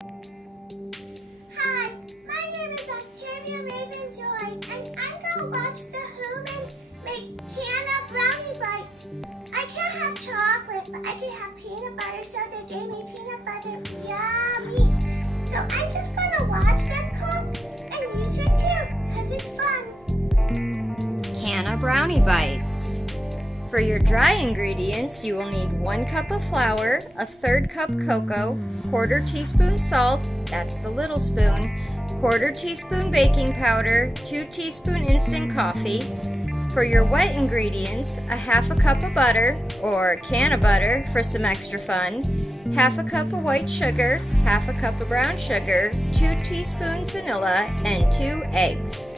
Hi, my name is Octavia Ravenjoy, and I'm gonna watch the Human make Canna Brownie bites. I can't have chocolate, but I can have peanut butter, so they gave me peanut butter. Yummy! So I'm just gonna watch them cook, and you should too, because it's fun. Canna Brownie bites. For your dry ingredients, you will need 1 cup of flour, a 1/3 cup cocoa, 1/4 teaspoon salt, that's the little spoon, 1/4 teaspoon baking powder, 2 teaspoon instant coffee. For your wet ingredients, a 1/2 cup of butter, or Canna butter for some extra fun, 1/2 cup of white sugar, 1/2 cup of brown sugar, 2 teaspoons vanilla, and 2 eggs.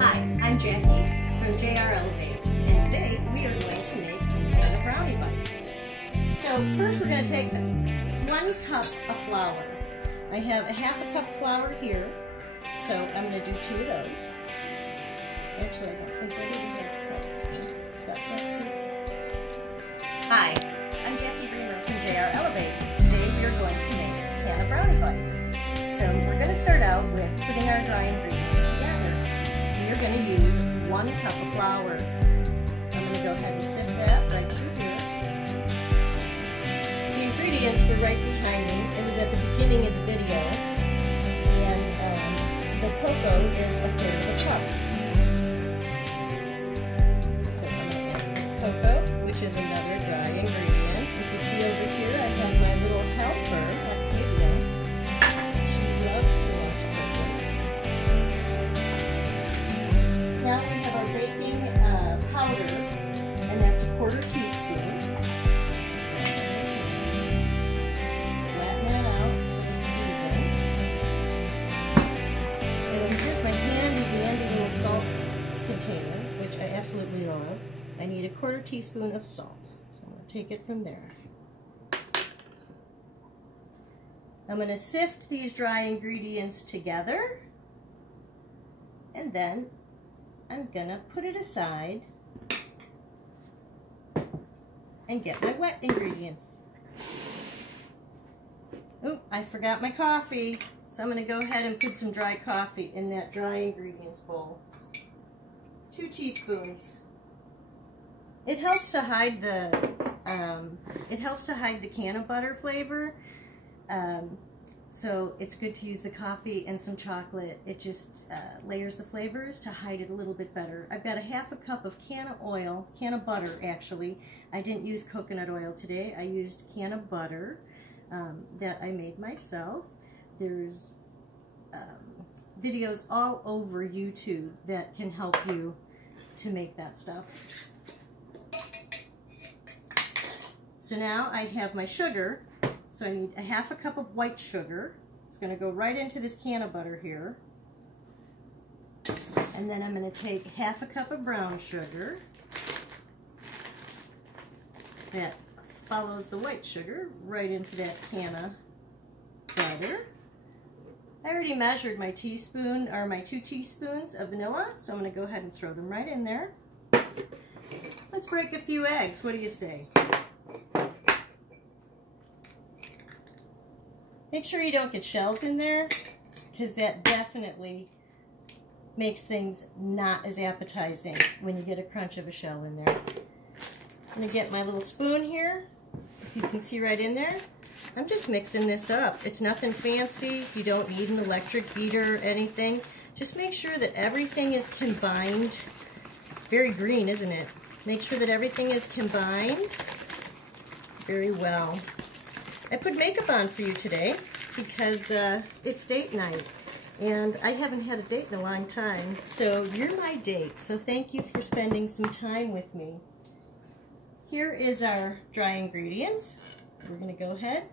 Hi, I'm Jackie from JR Elevates, and today we are going to make Canna Brownie bites. So first we're going to take 1 cup of flour. I have a 1/2 cup flour here, so I'm going to do 2 of those. Actually, I don't think I did 1/2 cup. Hi, I'm Jackie Greenland from JR Elevates. Today we are going to make Canna Brownie bites. So we're going to start out with putting our dry ingredients together. We're going to use 1 cup of flour. I'm going to go ahead and sift that right through here. The ingredients were right behind me. It was at the beginning of the video. And the cocoa is a 1/3 of a cup. So I'm going to add some cocoa, which is another dry ingredient. If you see over here, I have my little helper, Octavia. She loves to watch cooking. Now we have our baking powder, and that's a 1/4 teaspoon. Flatten that out so it's even. And here's my handy dandy little salt container, which I absolutely love. I need a 1/4 teaspoon of salt, so I'm going to take it from there. I'm going to sift these dry ingredients together, and then I'm gonna put it aside and get my wet ingredients. Oh, I forgot my coffee. So I'm gonna go ahead and put some dry coffee in that dry ingredients bowl. 2 teaspoons. It helps to hide the Canna butter flavor. So it's good to use the coffee and some chocolate. It just layers the flavors to hide it a little bit better. I've got a 1/2 cup of Canna oil, Canna butter actually. I didn't use coconut oil today. I used Canna butter that I made myself. There's videos all over YouTube that can help you to make that stuff. So now I have my sugar. So I need a 1/2 cup of white sugar. It's going to go right into this Canna butter here. And then I'm going to take 1/2 cup of brown sugar. That follows the white sugar right into that Canna butter. I already measured my teaspoon, or my 2 teaspoons of vanilla, so I'm going to go ahead and throw them right in there. Let's break a few eggs. What do you say? Make sure you don't get shells in there, because that definitely makes things not as appetizing when you get a crunch of a shell in there. I'm going to get my little spoon here. If you can see right in there, I'm just mixing this up. It's nothing fancy. You don't need an electric beater or anything. Just make sure that everything is combined. Very green, isn't it? Make sure that everything is combined very well. I put makeup on for you today because it's date night, and I haven't had a date in a long time, so you're my date, so thank you for spending some time with me. Here is our dry ingredients. We're going to go ahead,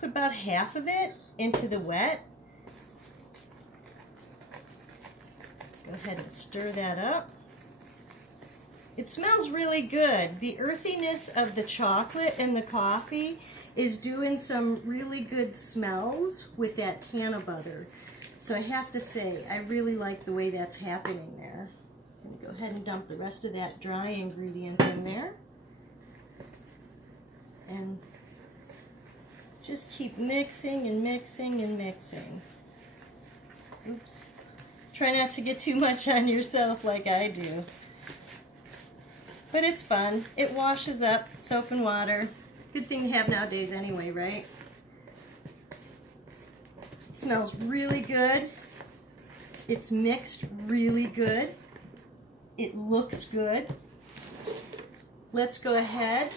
put about 1/2 of it into the wet. Go ahead and stir that up. It smells really good. The earthiness of the chocolate and the coffee is doing some really good smells with that Canna butter. So I have to say, I really like the way that's happening there. I'm going to go ahead and dump the rest of that dry ingredient in there. And Just keep mixing and mixing and mixing. Oops. Try not to get too much on yourself like I do. But it's fun. It washes up, soap and water. Good thing to have nowadays anyway, right? It smells really good. It's mixed really good. It looks good. Let's go ahead.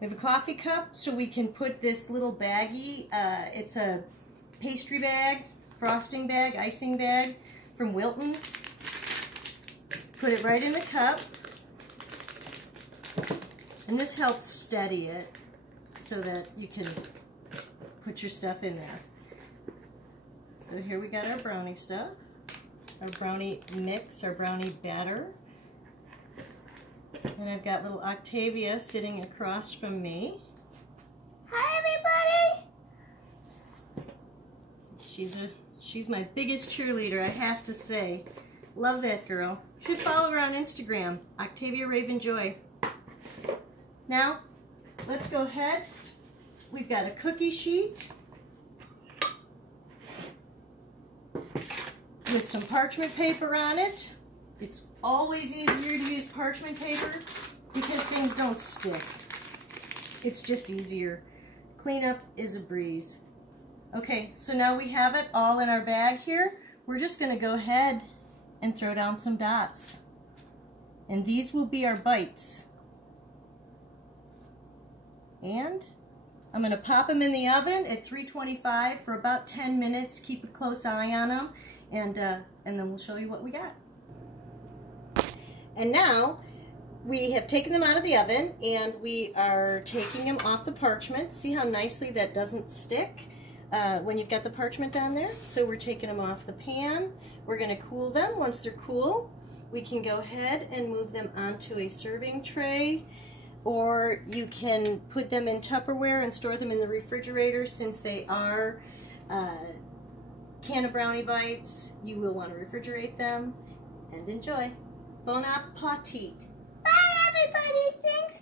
We have a coffee cup, so we can put this little baggie. It's a pastry bag, frosting bag, icing bag from Wilton. Put it right in the cup. And this helps steady it so that you can put your stuff in there. So here we got our brownie stuff, our brownie mix, our brownie batter. And I've got little Octavia sitting across from me. Hi, everybody. She's my biggest cheerleader, I have to say. Love that girl. Should follow her on Instagram, Octavia Raven Joy. Now, let's go ahead. We've got a cookie sheet with some parchment paper on it. It's always easier to use parchment paper because things don't stick. It's just easier. Cleanup is a breeze. Okay, so now we have it all in our bag here. We're just going to go ahead and throw down some dots. And these will be our bites. And I'm going to pop them in the oven at 325 for about 10 minutes. Keep a close eye on them, and then we'll show you what we got. And now we have taken them out of the oven, and we are taking them off the parchment. See how nicely that doesn't stick when you've got the parchment on there? So we're taking them off the pan. We're going to cool them. Once they're cool, we can go ahead and move them onto a serving tray, or you can put them in Tupperware and store them in the refrigerator. Since they are Canna brownie bites, you will want to refrigerate them, and enjoy. Bon appetit. Bye, everybody. Thanks